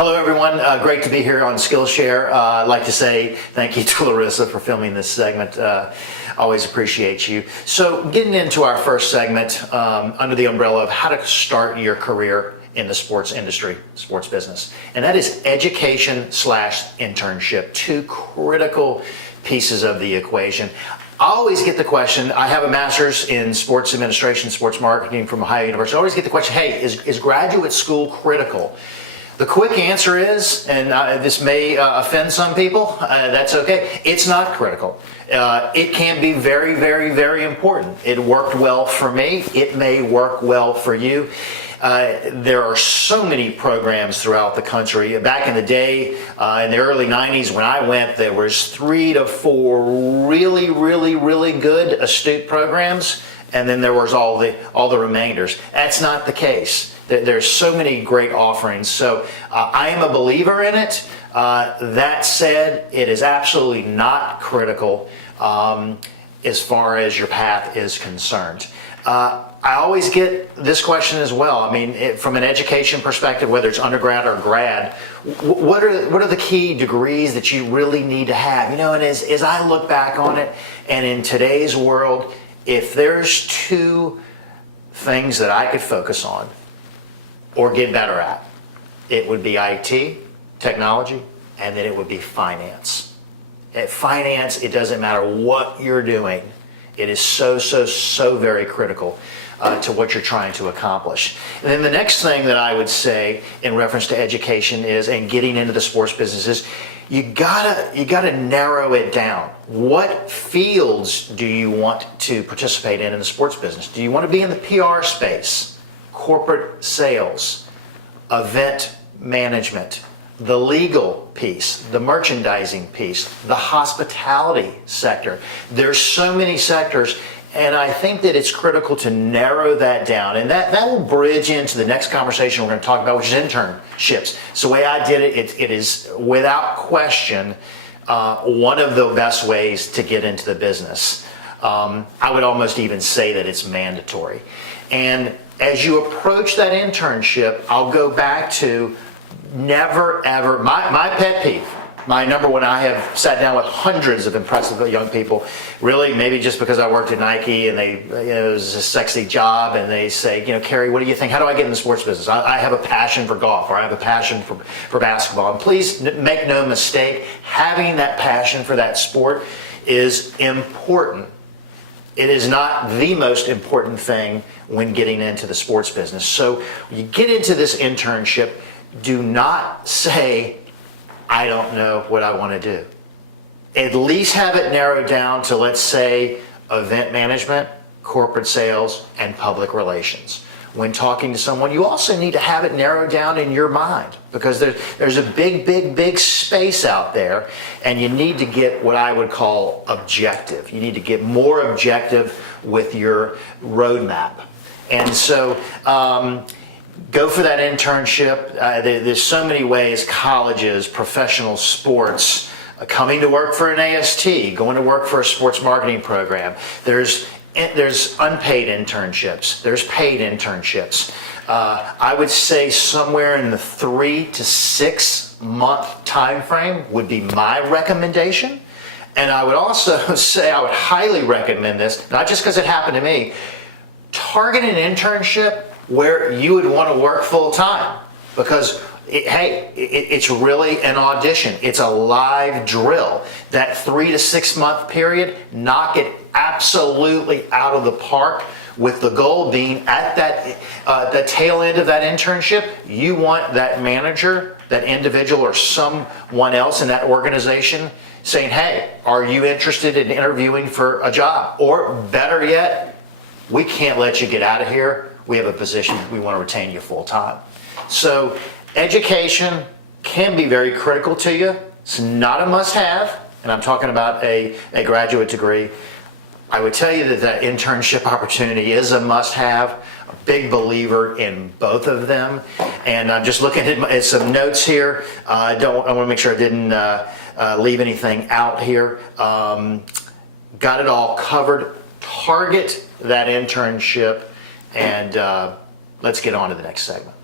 Hello everyone, great to be here on Skillshare. I'd like to say thank you to Larissa for filming this segment. Always appreciate you. So getting into our first segment under the umbrella of how to start your career in the sports industry, sports business. And that is education/internship, two critical pieces of the equation. I always get the question, I have a master's in sports administration, sports marketing from Ohio University. I always get the question, hey, is graduate school critical? The quick answer is, and this may offend some people, that's okay, it's not critical. It can be very, very, very important. It worked well for me. It may work well for you. There are so many programs throughout the country. Back in the day, in the early 90s when I went, there was 3 to 4 really, really, really good astute programs, and then there was all the remainders. That's not the case. There's so many great offerings. So I am a believer in it. That said, it is absolutely not critical as far as your path is concerned. I always get this question as well. I mean, from an education perspective, whether it's undergrad or grad, what are the key degrees that you really need to have? You know, and as I look back on it, and in today's world, if there's 2 things that I could focus on or get better at, it would be IT, technology, and then it would be finance. At finance, it doesn't matter what you're doing. It is so very critical to what you're trying to accomplish. And then the next thing that I would say in reference to education is, and getting into the sports business is, you gotta narrow it down. What fields do you want to participate in the sports business? Do you want to be in the PR space, corporate sales, event management, the legal piece, the merchandising piece, the hospitality sector? There's so many sectors, and I think that it's critical to narrow that down. And that will bridge into the next conversation we're going to talk about, which is internships. So the way I did it, it is without question one of the best ways to get into the business. I would almost even say that it's mandatory. And as you approach that internship, I'll go back to never ever, my pet peeve, my number one. I have sat down with hundreds of impressive young people, really maybe just because I worked at Nike and they, it was a sexy job, and they say, Kerry, what do you think? How do I get in the sports business? I have a passion for golf, or I have a passion for basketball. And please make no mistake, having that passion for that sport is important. It is not the most important thing when getting into the sports business. So when you get into this internship, do not say, I don't know what I want to do. At least have it narrowed down to, let's say, event management, corporate sales, and public relations. When talking to someone, you also need to have it narrowed down in your mind, because there's a big space out there, and you need to get what I would call objective. You need to get more objective with your roadmap. And so go for that internship. There's so many ways: colleges, professional sports, coming to work for an AST, going to work for a sports marketing program. There's unpaid internships. There's paid internships. I would say somewhere in the 3 to 6 month time frame would be my recommendation. And I would also say I would highly recommend this, not just because it happened to me. Target an internship where you would want to work full time, because it's really an audition. It's a live drill. That 3 to 6 month period, knock it absolutely out of the park, with the goal being at that the tail end of that internship, you want that manager, that individual, or someone else in that organization saying, hey, are you interested in interviewing for a job? Or better yet, we can't let you get out of here. We have a position, we want to retain you full time. So education can be very critical to you. It's not a must-have, and I'm talking about a graduate degree. I would tell you that that internship opportunity is a must-have. A big believer in both of them. And I'm just looking at some notes here. I want to make sure I didn't leave anything out here. Got it all covered. Target that internship, and let's get on to the next segment.